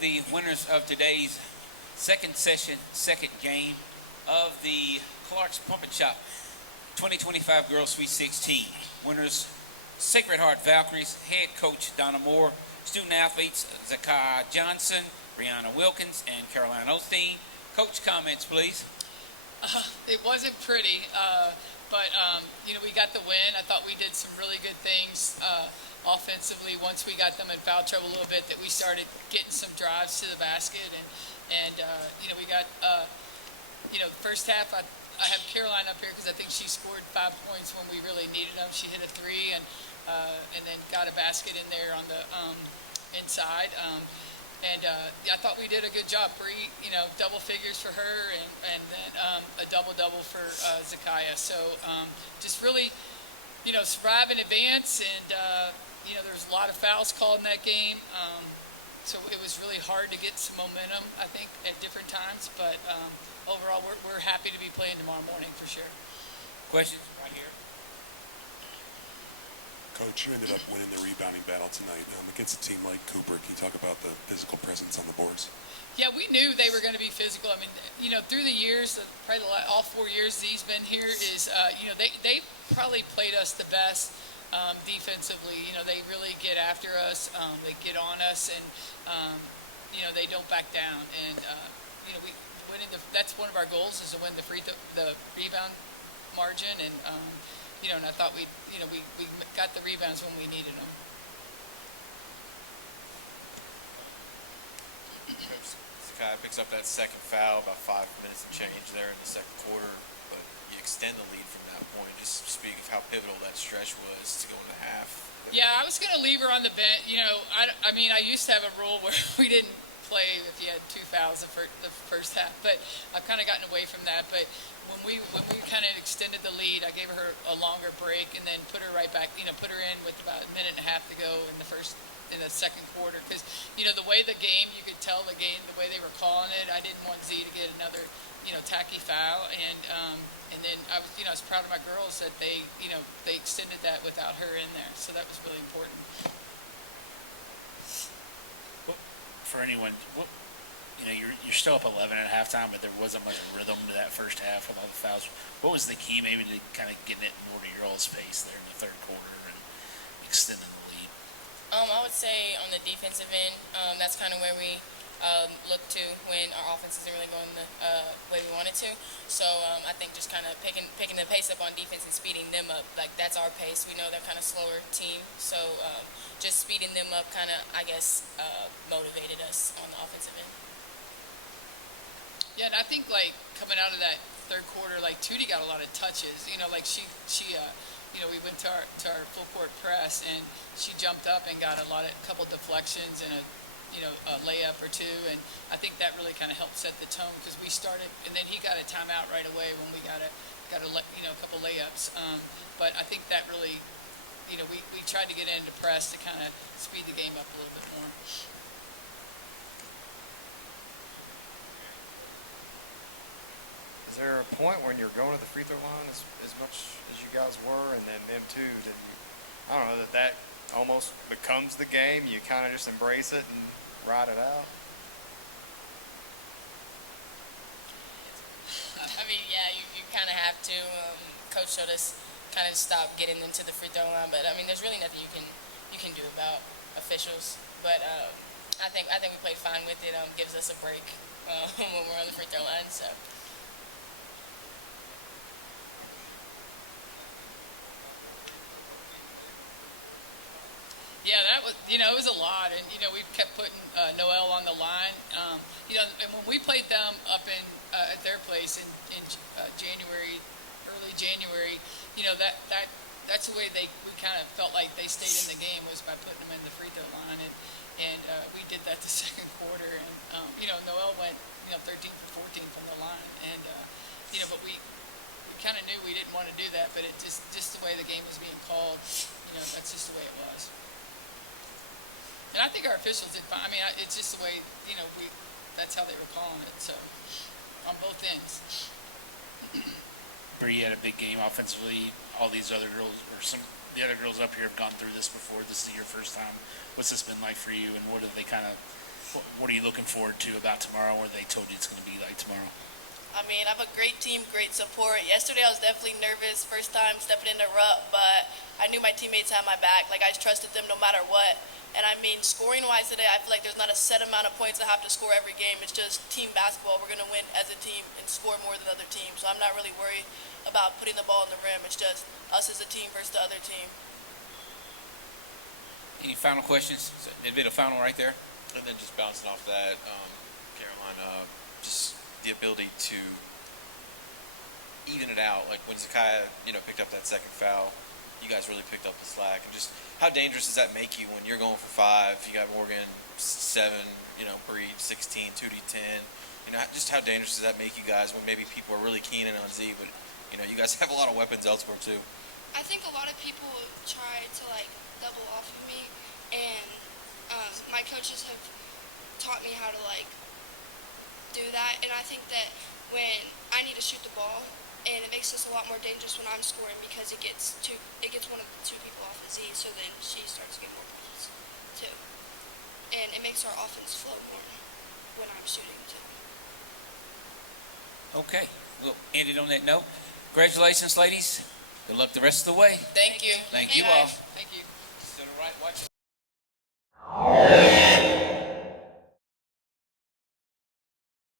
have the winners of today's second session, second game of the Clark's Pump and Shop 2025 Girls Sweet 16. Winners, Sacred Heart Valkyries, head coach Donna Moore, student athletes Zakai Johnson, Brianna Wilkins, and Caroline Osteen. Coach, comments, please. It wasn't pretty, but we got the win. I thought we did some really good things offensively. Once we got them in foul trouble a little bit, that we started getting some drives to the basket, and we got the first half. I have Caroline up here because I think she scored 5 points when we really needed them. She hit a three and then got a basket in there on the inside. I thought we did a good job. Bree, double figures for her, and then a double-double for Zakiah. So just really, survive in advance, and there was a lot of fouls called in that game. So it was really hard to get some momentum, I think, at different times. But overall, we're happy to be playing tomorrow morning for sure. Questions right here? Coach, you ended up winning the rebounding battle tonight against a team like Cooper. Can you talk about the physical presence on the boards? Yeah, we knew they were going to be physical. I mean, through the years, probably all 4 years he's been here, they probably played us the best defensively. They really get after us. They get on us, and they don't back down. And we winning that's one of our goals, is to win the rebound margin. And and I thought we got the rebounds when we needed them. Zakiah picks up that second foul, about 5 minutes and change there in the second quarter, but you extend the lead from that point. Just speak of how pivotal that stretch was to go into half. Yeah, I was going to leave her on the bench. I used to have a rule where we didn't play if you had 2 fouls the first half, but I've kind of gotten away from that. But when we kind of extended the lead, I gave her a longer break and then put her right back. Put her in with about a minute and a half to go in the second quarter, because the way you could tell the way they were calling it. I didn't want Z to get another tacky foul, and then I was proud of my girls that they extended that without her in there, so that was really important. For anyone, you're still up 11 at halftime, but there wasn't much rhythm to that first half with all the fouls. What was the key, maybe, to kind of getting it more to your all's pace there in the third quarter and extending the lead? I would say on the defensive end, that's kind of where we look to when our offense isn't really going the way we want it to. So I think just kind of picking the pace up on defense and speeding them up, like that's our pace. We know they're kind of slower team, so just speeding them up kind of, I guess, motivated us on the offensive end. Yeah, and I think coming out of that third quarter, Tootie got a lot of touches. We went to our full court press, and she jumped up and got a couple deflections and a layup or two, and I think that really kind of helped set the tone, because we started, and then he got a timeout right away when we got a couple layups. But I think that really, we tried to get into press to kind of speed the game up a little bit more. Is there a point when you're going to the free throw line as much as you guys were, and then them too, that that almost becomes the game? You kind of just embrace it and ride it out? You kind of have to. Coach showed us kind of stop getting into the free throw line, but there's really nothing you can do about officials. But I think we played fine with it. Gives us a break when we're on the free throw line. So. Yeah, that was, it was a lot, and we kept putting Noelle on the line. And when we played them up at their place in January, early January, that's the way we kind of felt like they stayed in the game, was by putting them in the free throw line, and we did that the second quarter, and Noelle went 13 for 14 from the line, and but we kind of knew we didn't want to do that, but it just the way the game was being called, that's just the way it was. And I think our officials did fine. It's just the way, that's how they were calling it. So, on both ends. Bree had a big game offensively. All these other girls, the other girls up here have gone through this before. This is your first time. What's this been like for you, and what have they kind of What are you looking forward to about tomorrow? What they told you it's going to be like tomorrow? I mean, I have a great team, great support. Yesterday I was definitely nervous, first time stepping in the rut, but I knew my teammates had my back. Like, I trusted them no matter what. And I mean, scoring-wise today, I feel like there's not a set amount of points I have to score every game. It's just team basketball. We're going to win as a team and score more than other teams. So I'm not really worried about putting the ball in the rim. It's just us as a team versus the other team. Any final questions? It'd be the final right there. And then just bouncing off that, Carolina, just the ability to even it out. Like when Zakiah, picked up that second foul, you guys really picked up the slack. And just how dangerous does that make you when you're going for 5? You got Morgan 7, Breed 16, 2D10. Just how dangerous does that make you guys when maybe people are really keen in on Z, but you guys have a lot of weapons elsewhere too. I think a lot of people try to double off of me, and my coaches have taught me how to do that. And I think that when I need to shoot the ball, and it makes us a lot more dangerous when I'm scoring because it gets one of the two people off of Z, so then she starts to get more points too, and it makes our offense flow more when I'm shooting too. Okay, we'll end it on that note. Congratulations, ladies. Good luck the rest of the way. Thank you. Thank you guys. all. Thank you. To the right, watch.